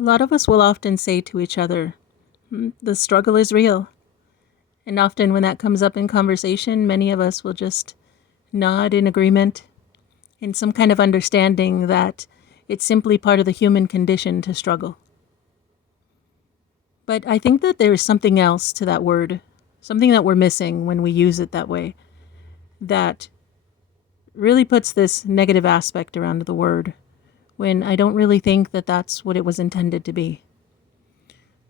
A lot of us will often say to each other, the struggle is real. And often when that comes up in conversation, many of us will just nod in agreement, in some kind of understanding that it's simply part of the human condition to struggle. But I think that there is something else to that word, something that we're missing when we use it that way, that really puts this negative aspect around the word, when I don't really think that that's what it was intended to be.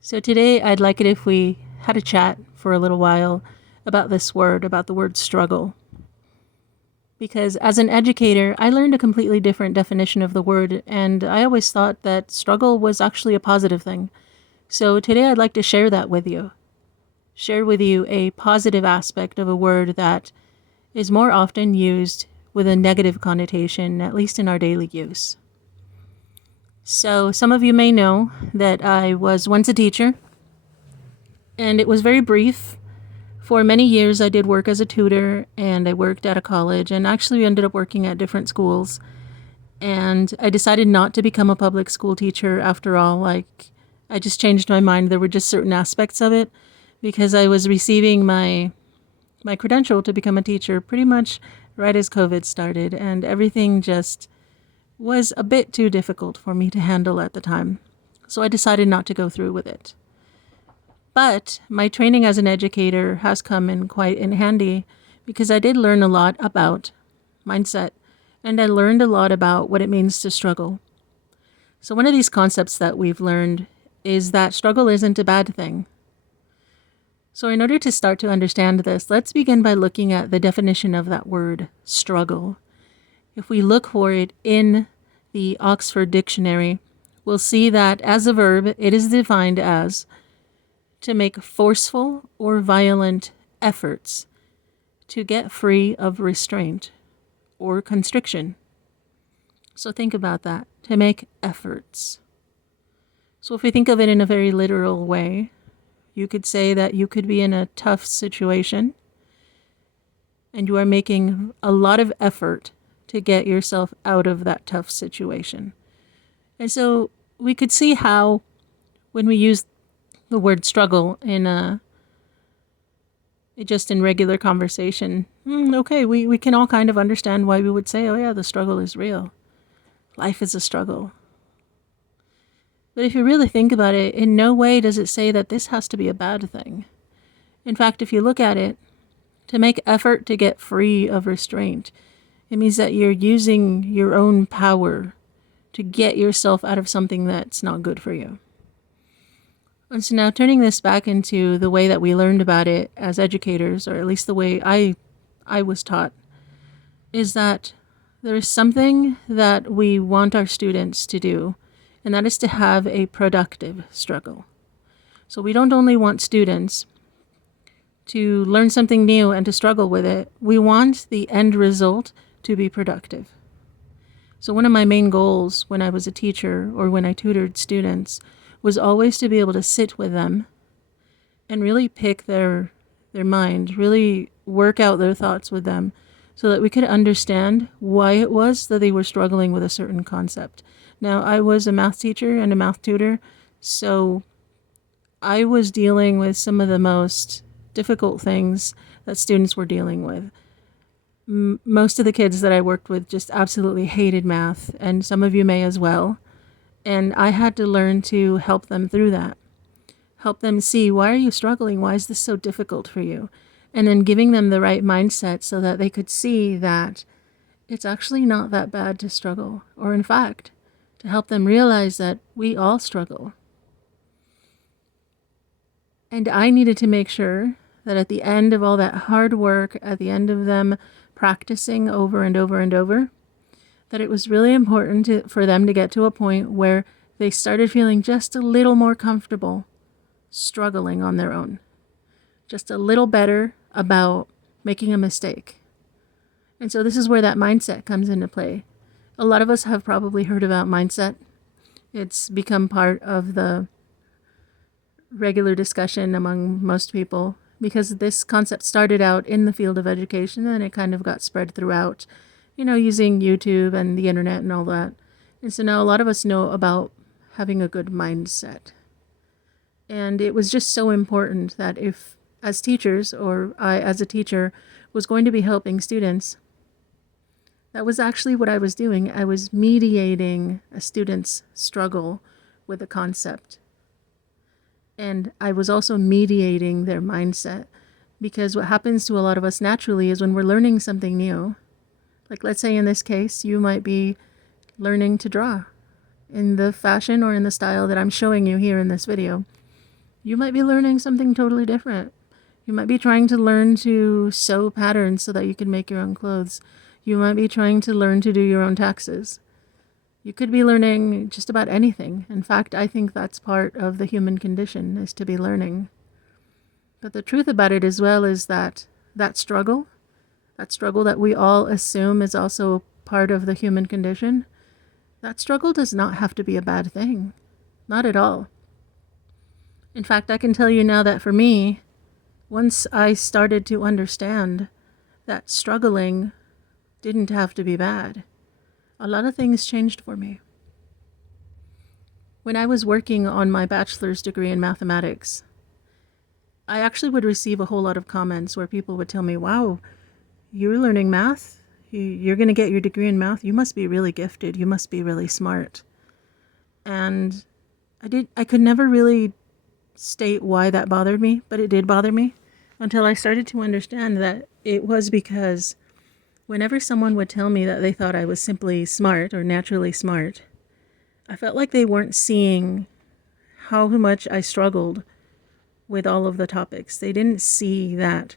So today I'd like it if we had a chat for a little while about this word, about the word struggle. Because as an educator, I learned a completely different definition of the word, and I always thought that struggle was actually a positive thing. So today I'd like to share that with you. Share with you a positive aspect of a word that is more often used with a negative connotation, at least in our daily use. So some of you may know that I was once a teacher, and it was very brief. For many years I did work as a tutor, and I worked at a college, and actually ended up working at different schools. And I decided not to become a public school teacher after all. I just changed my mind. There were just certain aspects of it because I was receiving my credential to become a teacher pretty much right as COVID started, and everything just was a bit too difficult for me to handle at the time. So I decided not to go through with it. But my training as an educator has come in quite in handy because I did learn a lot about mindset, and I learned a lot about what it means to struggle. So one of these concepts that we've learned is that struggle isn't a bad thing. So in order to start to understand this, let's begin by looking at the definition of that word, struggle. If we look for it in the Oxford Dictionary, we'll see that as a verb, it is defined as to make forceful or violent efforts to get free of restraint or constriction. So think about that, to make efforts. So if we think of it in a very literal way, you could say that you could be in a tough situation and you are making a lot of effort to get yourself out of that tough situation. And so we could see how when we use the word struggle in just in regular conversation, okay, we can all kind of understand why we would say, oh yeah, the struggle is real. Life is a struggle. But if you really think about it, in no way does it say that this has to be a bad thing. In fact, if you look at it, to make effort to get free of restraint, it means that you're using your own power to get yourself out of something that's not good for you. And so now turning this back into the way that we learned about it as educators, or at least the way I was taught, is that there is something that we want our students to do, and that is to have a productive struggle. So we don't only want students to learn something new and to struggle with it, we want the end result to be productive. So one of my main goals when I was a teacher or when I tutored students was always to be able to sit with them and really pick their mind, really work out their thoughts with them so that we could understand why it was that they were struggling with a certain concept. Now, I was a math teacher and a math tutor, so I was dealing with some of the most difficult things that students were dealing with. Most of the kids that I worked with just absolutely hated math, and some of you may as well. And I had to learn to help them through that. Help them see, why are you struggling? Why is this so difficult for you? And then giving them the right mindset so that they could see that it's actually not that bad to struggle. Or in fact, to help them realize that we all struggle. And I needed to make sure that at the end of all that hard work, at the end of them practicing over and over and over, that it was really important for them to get to a point where they started feeling just a little more comfortable struggling on their own. Just a little better about making a mistake. And so this is where that mindset comes into play. A lot of us have probably heard about mindset. It's become part of the regular discussion among most people because this concept started out in the field of education and it kind of got spread throughout, using YouTube and the internet and all that. And so now a lot of us know about having a good mindset. And it was just so important that if, as teachers, or I as a teacher, was going to be helping students, that was actually what I was doing. I was mediating a student's struggle with a concept. And I was also mediating their mindset. Because what happens to a lot of us naturally is when we're learning something new, like let's say in this case, you might be learning to draw in the fashion or in the style that I'm showing you here in this video. You might be learning something totally different. You might be trying to learn to sew patterns so that you can make your own clothes. You might be trying to learn to do your own taxes. You could be learning just about anything. In fact, I think that's part of the human condition, is to be learning. But the truth about it as well is that struggle that we all assume is also part of the human condition, that struggle does not have to be a bad thing. Not at all. In fact, I can tell you now that for me, once I started to understand that struggling didn't have to be bad, a lot of things changed for me. When I was working on my bachelor's degree in mathematics, I actually would receive a whole lot of comments where people would tell me, wow, you're learning math? You're going to get your degree in math? You must be really gifted. You must be really smart. And I could never really state why that bothered me, but it did bother me until I started to understand that it was because whenever someone would tell me that they thought I was simply smart or naturally smart, I felt like they weren't seeing how much I struggled with all of the topics. They didn't see that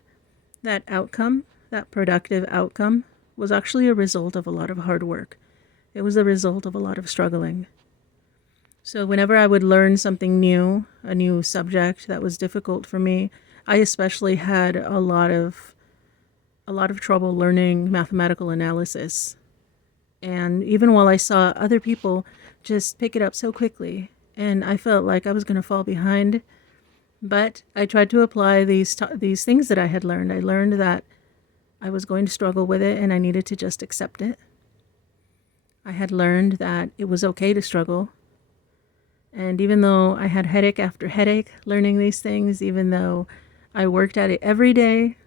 outcome, that productive outcome, was actually a result of a lot of hard work. It was a result of a lot of struggling. So whenever I would learn something new, a new subject that was difficult for me, I especially had a lot of trouble learning mathematical analysis. And even while I saw other people just pick it up so quickly, and I felt like I was going to fall behind, but I tried to apply these things that I had learned. I learned that I was going to struggle with it and I needed to just accept it. I had learned that it was okay to struggle. And even though I had headache after headache learning these things, even though I worked at it every day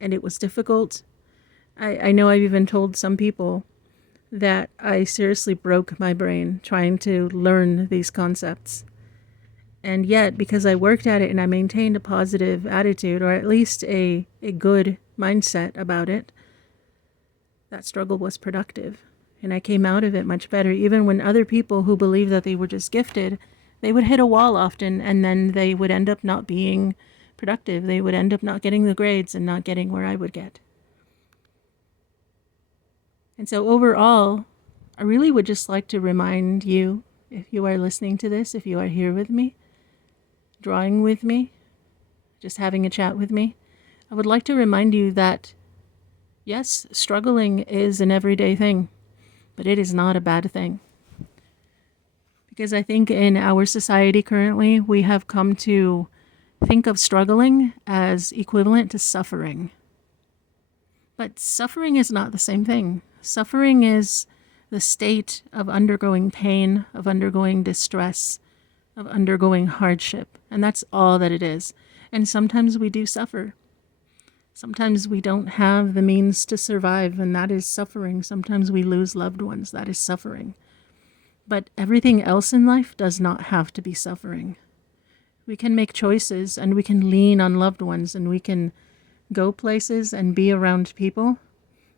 and it was difficult, I know I've even told some people that I seriously broke my brain trying to learn these concepts. And yet, because I worked at it and I maintained a positive attitude, or at least a good mindset about it, that struggle was productive. And I came out of it much better. Even when other people who believed that they were just gifted, they would hit a wall often, and then they would end up not being productive. They would end up not getting the grades and not getting where I would get. And so overall, I really would just like to remind you, if you are listening to this, if you are here with me, drawing with me, just having a chat with me, I would like to remind you that, yes, struggling is an everyday thing, but it is not a bad thing. Because I think in our society currently, we have come to think of struggling as equivalent to suffering. But suffering is not the same thing. Suffering is the state of undergoing pain, of undergoing distress, of undergoing hardship. And that's all that it is. And sometimes we do suffer. Sometimes we don't have the means to survive, and that is suffering. Sometimes we lose loved ones. That is suffering. But everything else in life does not have to be suffering. We can make choices, and we can lean on loved ones, and we can go places and be around people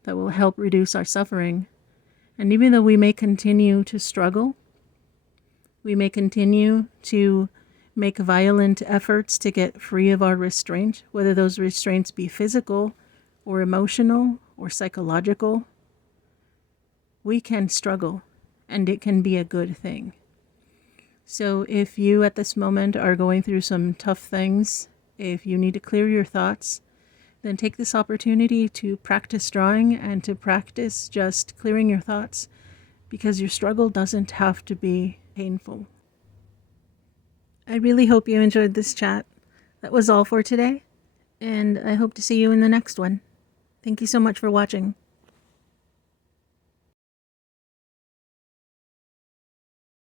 that will help reduce our suffering. And even though we may continue to struggle, we may continue to make violent efforts to get free of our restraint, whether those restraints be physical or emotional or psychological, we can struggle, and it can be a good thing. So if you at this moment are going through some tough things, if you need to clear your thoughts, then take this opportunity to practice drawing and to practice just clearing your thoughts, because your struggle doesn't have to be painful. I really hope you enjoyed this chat. That was all for today, and I hope to see you in the next one. Thank you so much for watching.